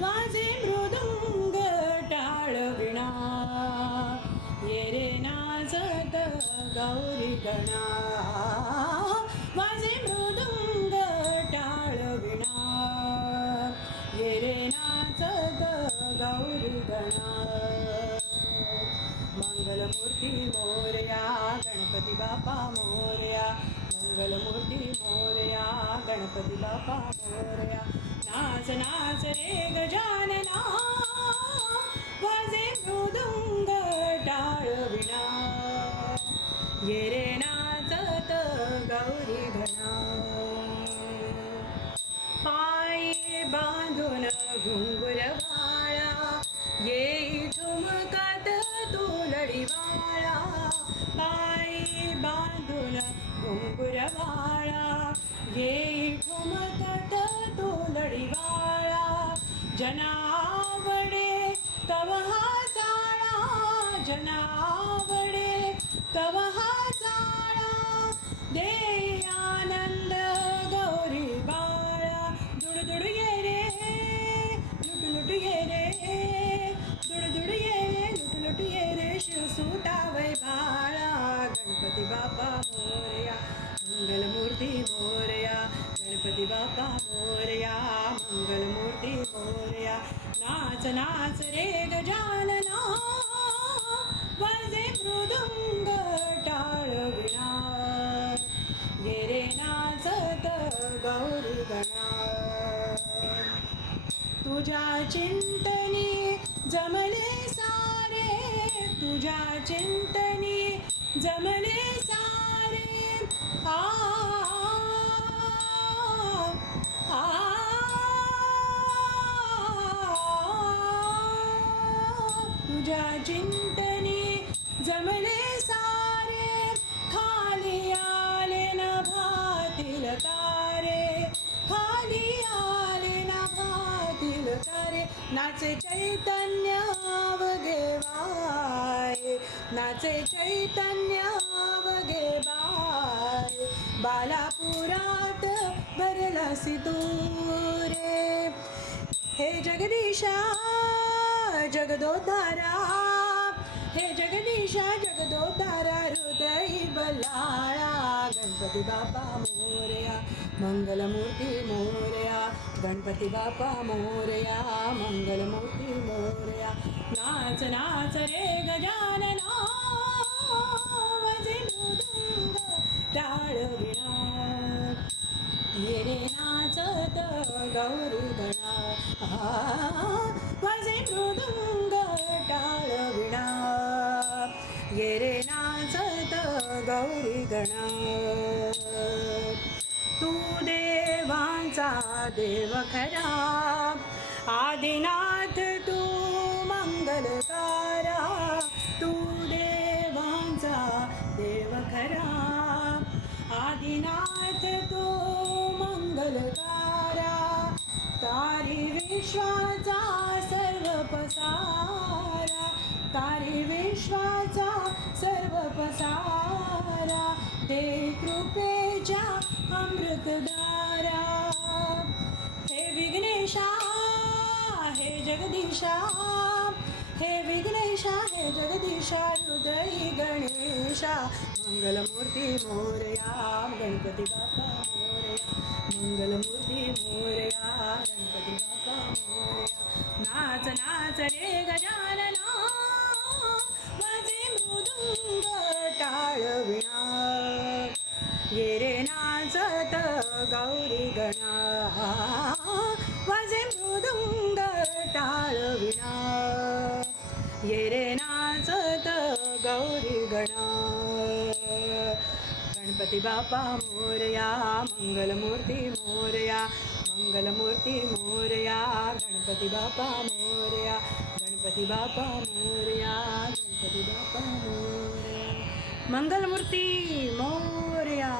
वाजे मृदुंग टाळ विणा ये रे नाचत गौरी गणा वाजे मृदुंग टाळ विणा ये रे नाचत गौरी गणा मंगलमूर्ती मोरया गणपती बाप्पा मोरया मंगलमूर्ती मोरया गणपती बाप्पा मोरया नाच नाच रे गजानना वाजे मृदुंग टाळ विणा ये रे नाचत गौरी घना पायी बांधून घुंगुर बाळा ये ठुमकात तू लढीवाळा पायी बांधून घुंगुर बाळा ये ठुमकात तू लढीवाळा जनावडे तव हा चाळा जनावडे तव हा चाळा दे आनंद गौरी बाळा दुडदुड ये रे लुट ये रे दुडदुड ये रे लुट ये रे शिवसुतावै बाळा गणपती बाप्पा मोरया मंगलमूर्ती मोरया गणपती बाप्पा मोरया मंगलमूर्ती मोरया नाच नाच रे गजानना वाजे मृदुंग टाळ विणा ये रे नाचत गौरी गणा तुझ्या चिंतनी जमले सारे तुझ्या चिंतनी जमले सारे आ तुझ्या चिंतनी जमले सारे खाली आले न भातील तारे खाली आले न भातील तारे नाचे चैतन्य अवघे बाय नाचे चैतन्य अवघे बाय बालापुरात भरलासी तू रे हे जगदीशा जगदोद्धारा हे जगदीशा जगदोद्धारा हृदयी बलाळा गणपती बाप्पा मोरया मंगलमूर्ती मोरया गणपती बाप्पा मोरया मंगलमूर्ती मोरया नाच नाच रे गजानना वाजे मृदुंग टाळ विणा ये रे नाचत गौरी गणा वाजे मृदुंग टाळ विणा ये रे नाचत गौरी गणा तू देवांचा देव खरा आदिनाथ तू मंगलकारा तू देवांचा देव खरा आदिनाथ तू मंगलकारा तारी विश्वाचा सर्व पसारा तारी विश्वाचा सर्व पसारा दे कृपेच्या अमृतधारा हे विघ्नेशा हे जगदीशा हे विघ्नेशा हे जगदीशा हृदयी गणेशा मंगलमूर्ती मोरया गणपती बाप्पा मोरया मंगलमूर्ती मोरया गणपती बाप्पा मोरया नाच नाच रे गजानना वाजे मृदुंग टाळ विणा ये रे नाचत गौरी गणा वाजे मृदुंग टाळ विणा ये रे नाचत गौरी गणा गणपती बाप्पा मोरया मंगलमूर्ती मोरया मंगलमूर्ती मोरया गणपती बाप्पा मोरया गणपती बाप्पा मोरया गणपती बाप्पा मोरया मंगलमूर्ती मोरया